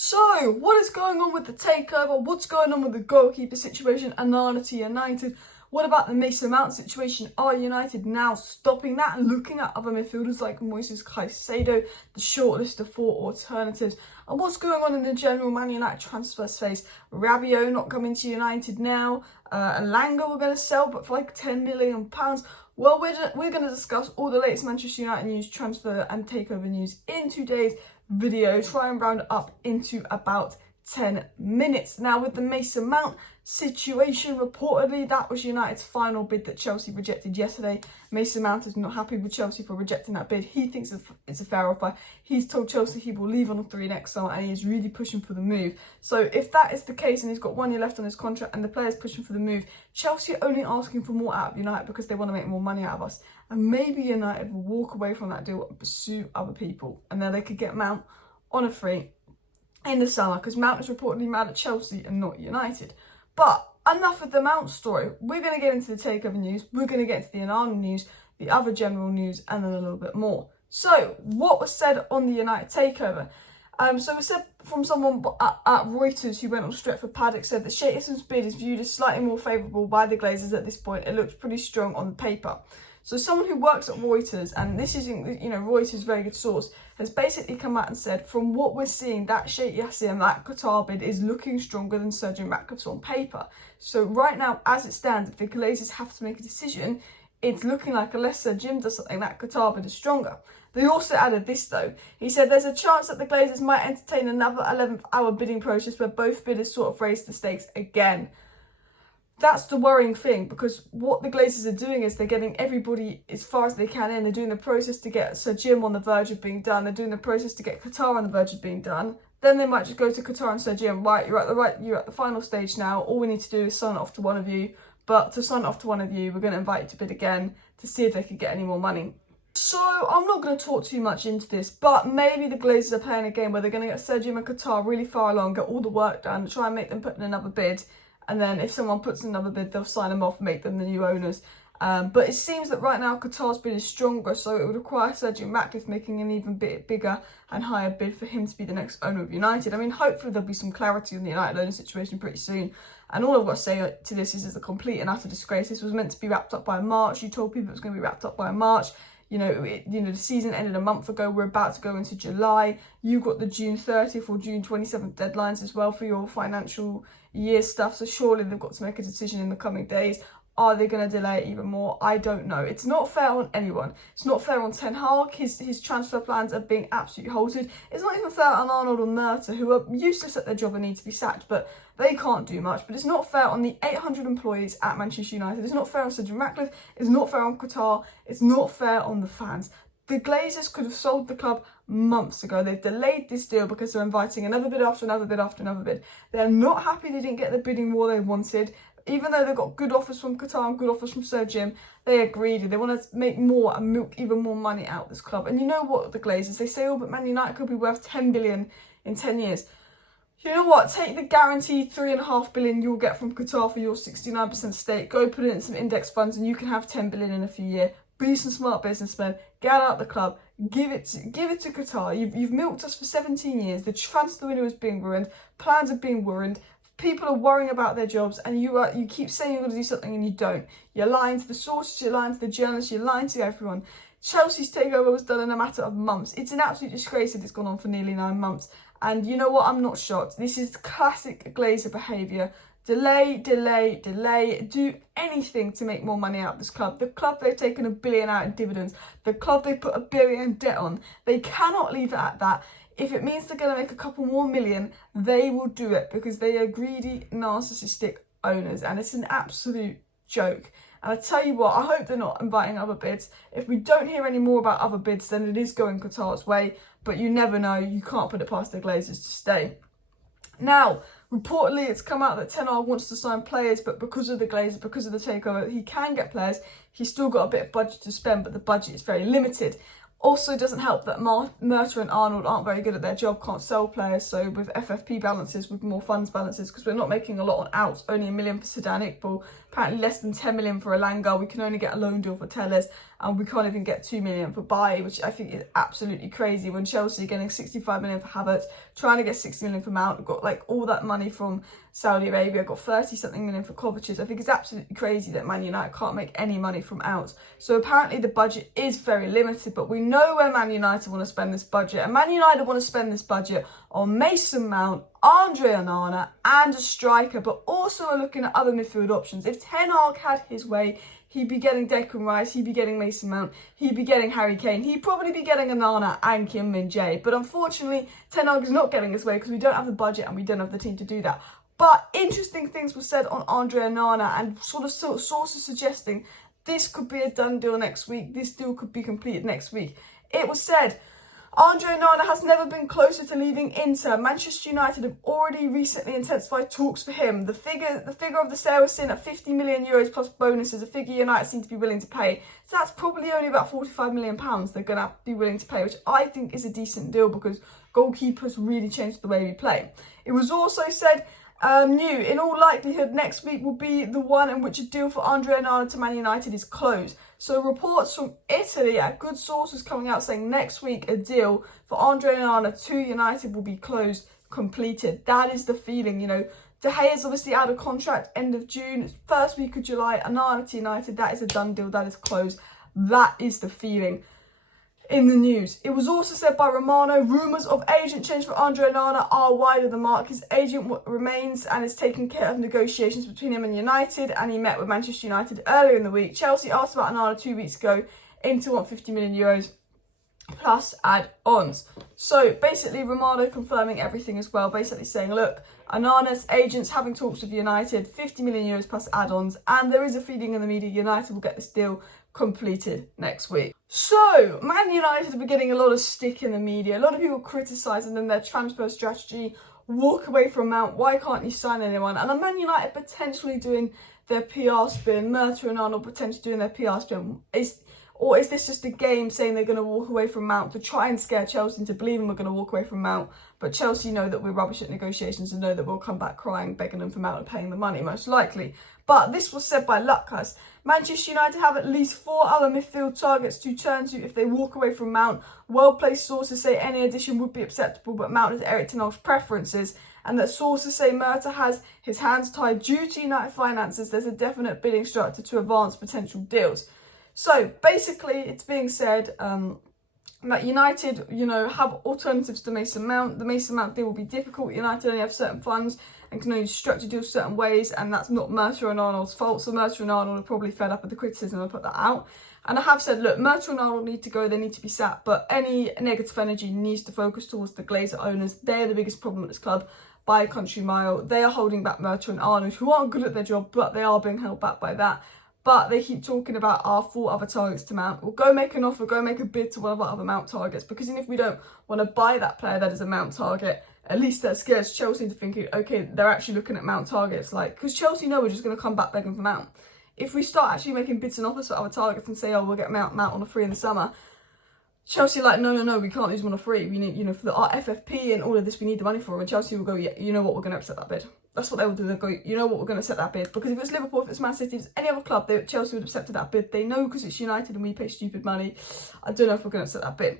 So, what is going on with the takeover? What's going on with the goalkeeper situation? Onana to United. What about the Mason Mount situation? Are United now stopping that and looking at other midfielders like Moises Caicedo, the shortlist of 4 alternatives? And what's going on in the general Man United transfer space? Rabiot not coming to United now. Elanga we're going to sell, but for like £10 million. Well, we're going to discuss all the latest Manchester United news, transfer and takeover news in today's video. Try and round it up into about 10 minutes. Now, with the Mason Mount situation, reportedly that was United's final bid that Chelsea rejected yesterday. Mason Mount is not happy with Chelsea for rejecting that bid. He thinks it's a fair offer. He's told Chelsea he will leave on a 3 next summer, and he is really pushing for the move. So if that is the case and he's got 1 year left on his contract and the player's pushing for the move, Chelsea are only asking for more out of United because they want to make more money out of us. And maybe United will walk away from that deal and pursue other people, and then they could get Mount on a free in the summer, because Mount is reportedly mad at Chelsea and not United. But enough of the Mount story. We're going to get into the takeover news. We're going to get into the Onana news, the other general news, and then a little bit more. So, what was said on the United takeover? So it was said from someone at Reuters who went on Stretford Paddock, said that Shakespeare's bid is viewed as slightly more favourable by the Glazers at this point. It looks pretty strong on paper. So someone who works at Reuters, and this isn't, Reuters' very good source, has basically come out and said, from what we're seeing, that Sheikh Yasser and that Qatar bid is looking stronger than Sergio Ratcliffe's on paper. So right now, as it stands, if the Glazers have to make a decision, it's looking like unless Sir Jim does something, that Qatar bid is stronger. They also added this though. He said there's a chance that the Glazers might entertain another 11th hour bidding process where both bidders sort of raise the stakes again. That's the worrying thing, because what the Glazers are doing is they're getting everybody as far as they can in. They're doing the process to get Sir Jim on the verge of being done. They're doing the process to get Qatar on the verge of being done. Then they might just go to Qatar and Sir Jim, you're at the final stage now. All we need to do is sign it off to one of you. But to sign it off to one of you, we're going to invite you to bid again to see if they could get any more money. So I'm not going to talk too much into this, but maybe the Glazers are playing a game where they're going to get Sir Jim and Qatar really far along, get all the work done, try and make them put in another bid. And then if someone puts in another bid, they'll sign them off and make them the new owners. But it seems that right now Qatar's bid is stronger, so it would require Sergio Ratcliffe making an even bit bigger and higher bid for him to be the next owner of United. I mean, hopefully there'll be some clarity on the United owner situation pretty soon. And all I've got to say to this is it's a complete and utter disgrace. This was meant to be wrapped up by March. You told people it was going to be wrapped up by March. The season ended a month ago. We're about to go into July. You got the June 30th or June 27th deadlines as well for your financial year stuff. So surely they've got to make a decision in the coming days. Are they going to delay it even more? I don't know. It's not fair on anyone. It's not fair on Ten Hag. His transfer plans are being absolutely halted. It's not even fair on Arnold or Murta, who are useless at their job and need to be sacked, but they can't do much. But it's not fair on the 800 employees at Manchester United. It's not fair on Sergio Ratcliffe. It's not fair on Qatar. It's not fair on the fans. The Glazers could have sold the club months ago. They've delayed this deal because they're inviting another bid after another bid after another bid. They're not happy they didn't get the bidding war they wanted. Even though they've got good offers from Qatar and good offers from Sir Jim, they are greedy. They want to make more and milk even more money out of this club. And you know what, the Glazers, they say, oh, but Man United could be worth 10 billion in 10 years. You know what, take the guaranteed 3.5 billion you'll get from Qatar for your 69% stake, go put it in some index funds and you can have 10 billion in a few years. Be some smart businessmen, get out the club, give it to Qatar. You've milked us for 17 years. The transfer window is being ruined, plans are being ruined. People are worrying about their jobs, and you keep saying you're going to do something and you don't. You're lying to the sources, you're lying to the journalists, you're lying to everyone. Chelsea's takeover was done in a matter of months. It's an absolute disgrace that it's gone on for nearly 9 months. And you know what? I'm not shocked. This is classic Glazer behaviour. Delay, delay, delay. Do anything to make more money out of this club. The club they've taken $1 billion out in dividends. The club they put $1 billion in debt on. They cannot leave it at that. If it means they're going to make a couple more million, they will do it because they are greedy, narcissistic owners. And it's an absolute joke. And I tell you what, I hope they're not inviting other bids. If we don't hear any more about other bids, then it is going Qatar's way. But you never know. You can't put it past the Glazers to stay. Now, reportedly, it's come out that Ten Hag wants to sign players, but because of the Glazers, because of the takeover, he can get players. He's still got a bit of budget to spend, but the budget is very limited. Also, doesn't help that Murta and Arnold aren't very good at their job, can't sell players. So with FFP balances, with more funds balances, because we're not making a lot on outs, only $1 million for Sedan Iqbal, apparently less than 10 million for Elanga. We can only get a loan deal for Telles, and we can't even get 2 million for Bailly, which I think is absolutely crazy. When Chelsea are getting 65 million for Havertz, trying to get 60 million for Mount, got like all that money from Saudi Arabia, got 30-something million for Kovacic. I think it's absolutely crazy that Man United can't make any money from out. So apparently the budget is very limited, but we know where Man United want to spend this budget, and Man United want to spend this budget on Mason Mount, Andre Onana and a striker, but also are looking at other midfield options. If Ten Hag had his way, he'd be getting Declan Rice, he'd be getting Mason Mount, he'd be getting Harry Kane, he'd probably be getting Onana and Kim Min-jae. But unfortunately, Ten Hag is not getting his way because we don't have the budget and we don't have the team to do that. But interesting things were said on Andre Onana, and sort of sources suggesting this could be a done deal next week, this deal could be completed next week. It was said Andre Onana has never been closer to leaving Inter. Manchester United have already recently intensified talks for him. The figure of the sale was seen at 50 million euros plus bonuses, a figure United seem to be willing to pay. So that's probably only about 45 million pounds they're going to be willing to pay, which I think is a decent deal because goalkeepers really changed the way we play. It was also said in all likelihood, next week will be the one in which a deal for Andre Onana to Man United is closed. So reports from Italy, good sources coming out saying next week a deal for Andre Onana to United will be closed, completed. That is the feeling, De Gea is obviously out of contract end of June, first week of July, Onana to United, that is a done deal, that is closed. That is the feeling in the news. It was also said by Romano, rumours of agent change for Andre Onana are wide of the mark. His agent remains and is taking care of negotiations between him and United, and he met with Manchester United earlier in the week. Chelsea asked about Onana 2 weeks ago, Inter want 50 million euros plus add-ons. So basically Romano confirming everything as well, basically saying, look, Onana's agents having talks with United, 50 million euros plus add-ons, and there is a feeling in the media United will get this deal completed next week. So, Man United have been getting a lot of stick in the media. A lot of people criticising them, their transfer strategy, walk away from Mount, why can't you sign anyone? And Man United potentially doing their PR spin, Murta and Arnold potentially doing their PR spin. Or is this just a game saying they're going to walk away from Mount to try and scare Chelsea into believing we're going to walk away from Mount? But Chelsea know that we're rubbish at negotiations and know that we'll come back crying, begging them for Mount and paying the money, most likely. But this was said by Lucas. Manchester United have at least 4 other midfield targets to turn to if they walk away from Mount. Well-placed sources say any addition would be acceptable, but Mount has Erik ten Hag's preferences, and that sources say Murta has his hands tied due to United finances. There's a definite bidding structure to advance potential deals. So basically, it's being said that United, have alternatives to Mason Mount. The Mason Mount deal will be difficult. United only have certain funds and can only structure deals certain ways, and that's not Murta and Arnold's fault. So Murta and Arnold are probably fed up with the criticism and put that out. And I have said, look, Murta and Arnold need to go, they need to be sacked, but any negative energy needs to focus towards the Glazer owners. They're the biggest problem at this club by a country mile. They are holding back Murta and Arnold, who aren't good at their job, but they are being held back by that. But they keep talking about our 4 other targets to Mount. We'll go make an offer, go make a bid to one of our other Mount targets. Because even if we don't want to buy that player that is a Mount target, at least that scares Chelsea into thinking, okay, they're actually looking at Mount targets. Because Chelsea know we're just going to come back begging for Mount. If we start actually making bids and offers for other targets and say, oh, we'll get Mount on a free in the summer, Chelsea are like, no, we can't lose him on a free. We need, for our FFP and all of this, we need the money for him. And Chelsea will go, yeah, you know what, we're going to accept that bid. That's what they will do. They'll go, you know what, we're going to set that bid. Because if it's Liverpool, if it's Man City, if it's any other club, Chelsea would have accepted that bid. They know because it's United and we pay stupid money. I don't know if we're going to accept that bid.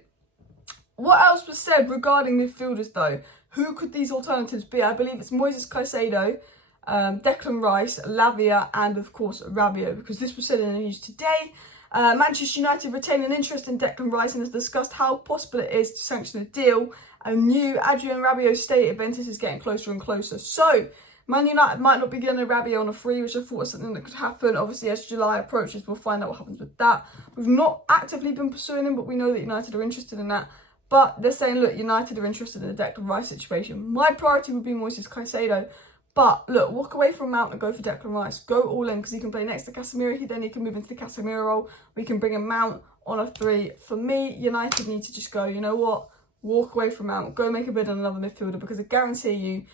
What else was said regarding midfielders, though? Who could these alternatives be? I believe it's Moises Caicedo, Declan Rice, Lavia, and of course Rabiot, because this was said in the news today. Manchester United retain an interest in Declan Rice and has discussed how possible it is to sanction a deal. A new Adrian Rabiot state Juventus is getting closer and closer. So, Man United might not be getting a Rabiot on a free, which I thought was something that could happen. Obviously, as July approaches, we'll find out what happens with that. We've not actively been pursuing him, but we know that United are interested in that. But they're saying, look, United are interested in the Declan Rice situation. My priority would be Moises Caicedo. But look, walk away from Mount and go for Declan Rice. Go all in because he can play next to Casemiro. Then he can move into the Casemiro role. We can bring a Mount on a 3. For me, United need to just go, you know what? Walk away from Mount. Go make a bid on another midfielder because I guarantee you,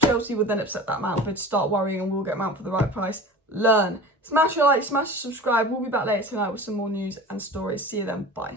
Chelsea would then accept that Mount bid, start worrying, and we'll get Mount for the right price. Learn. Smash your like, smash the subscribe. We'll be back later tonight with some more news and stories. See you then. Bye.